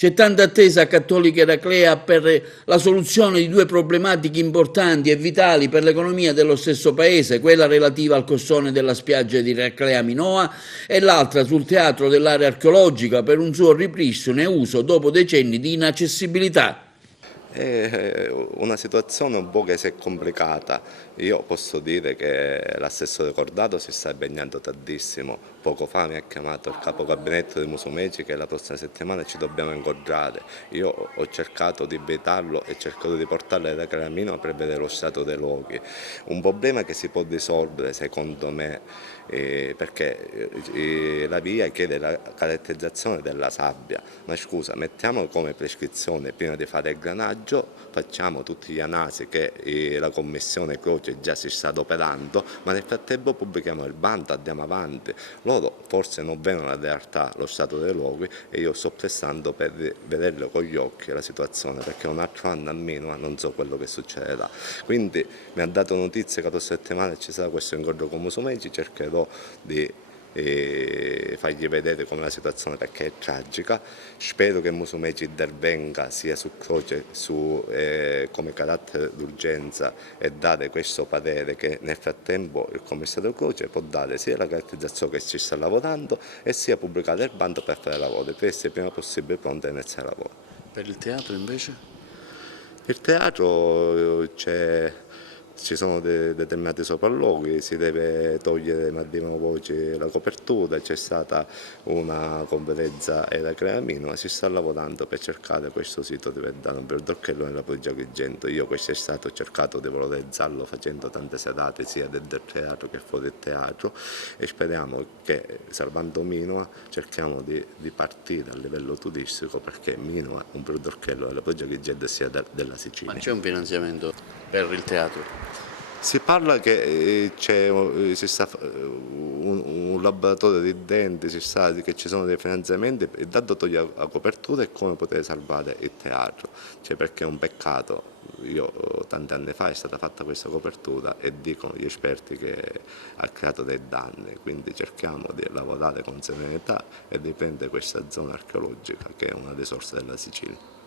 C'è tanta attesa a Cattolica Eraclea per la soluzione di due problematiche importanti e vitali per l'economia dello stesso paese, quella relativa al costone della spiaggia di Eraclea Minoa e l'altra sul teatro dell'area archeologica per un suo ripristino e uso dopo decenni di inaccessibilità. È una situazione un po' che si è complicata. Io posso dire che l'assessore Cordato si sta impegnando tantissimo. Poco fa mi ha chiamato il capo gabinetto di Musumeci che la prossima settimana ci dobbiamo incontrare. Io ho cercato di invitarlo e cercato di portarlo da Calamino per vedere lo stato dei luoghi. Un problema che si può risolvere secondo me perché la VIA chiede la caratterizzazione della sabbia, ma scusa, mettiamo come prescrizione prima di fare il granaggio, facciamo tutti gli analisi che la commissione Croce già si sta adoperando, ma nel frattempo pubblichiamo il bando, andiamo avanti. Loro forse non vedono la realtà, lo stato dei luoghi e io sto pressando per vederlo con gli occhi la situazione, perché un altro anno almeno non so quello che succederà. Quindi mi ha dato notizie che la prossima settimana ci sarà questo incontro con Musumeci, cercherò di fargli vedere come la situazione perché è tragica. Spero che Musumeci intervenga sia su Croce come carattere d'urgenza e dare questo parere che nel frattempo il commissario Croce può dare sia la caratterizzazione che ci sta lavorando e sia pubblicare il bando per fare lavoro, per essere il prima possibile pronti a iniziare il lavoro. Per il teatro invece? Il teatro ci sono determinati sopralluoghi, si deve togliere, ma arrivano voci, la copertura, c'è stata una conferenza era Creamino, si sta lavorando per cercare questo sito di Verdano per Dorchello nella Provincia Agrigento. Io quest'estate ho cercato di valorizzarlo facendo tante serate sia dentro il teatro che fuori il teatro e speriamo che salvando Minoa cerchiamo di partire a livello turistico perché Minoa è un Dorchello della Provincia Agrigento sia della Ma Sicilia. c'è un finanziamento per il teatro? Si parla che si sta un laboratorio di denti, che ci sono dei finanziamenti e dato toglie la copertura e come poter salvare il teatro, cioè perché è un peccato. Io tanti anni fa è stata fatta questa copertura e dicono gli esperti che ha creato dei danni, quindi cerchiamo di lavorare con serenità e riprendere questa zona archeologica che è una risorsa della Sicilia.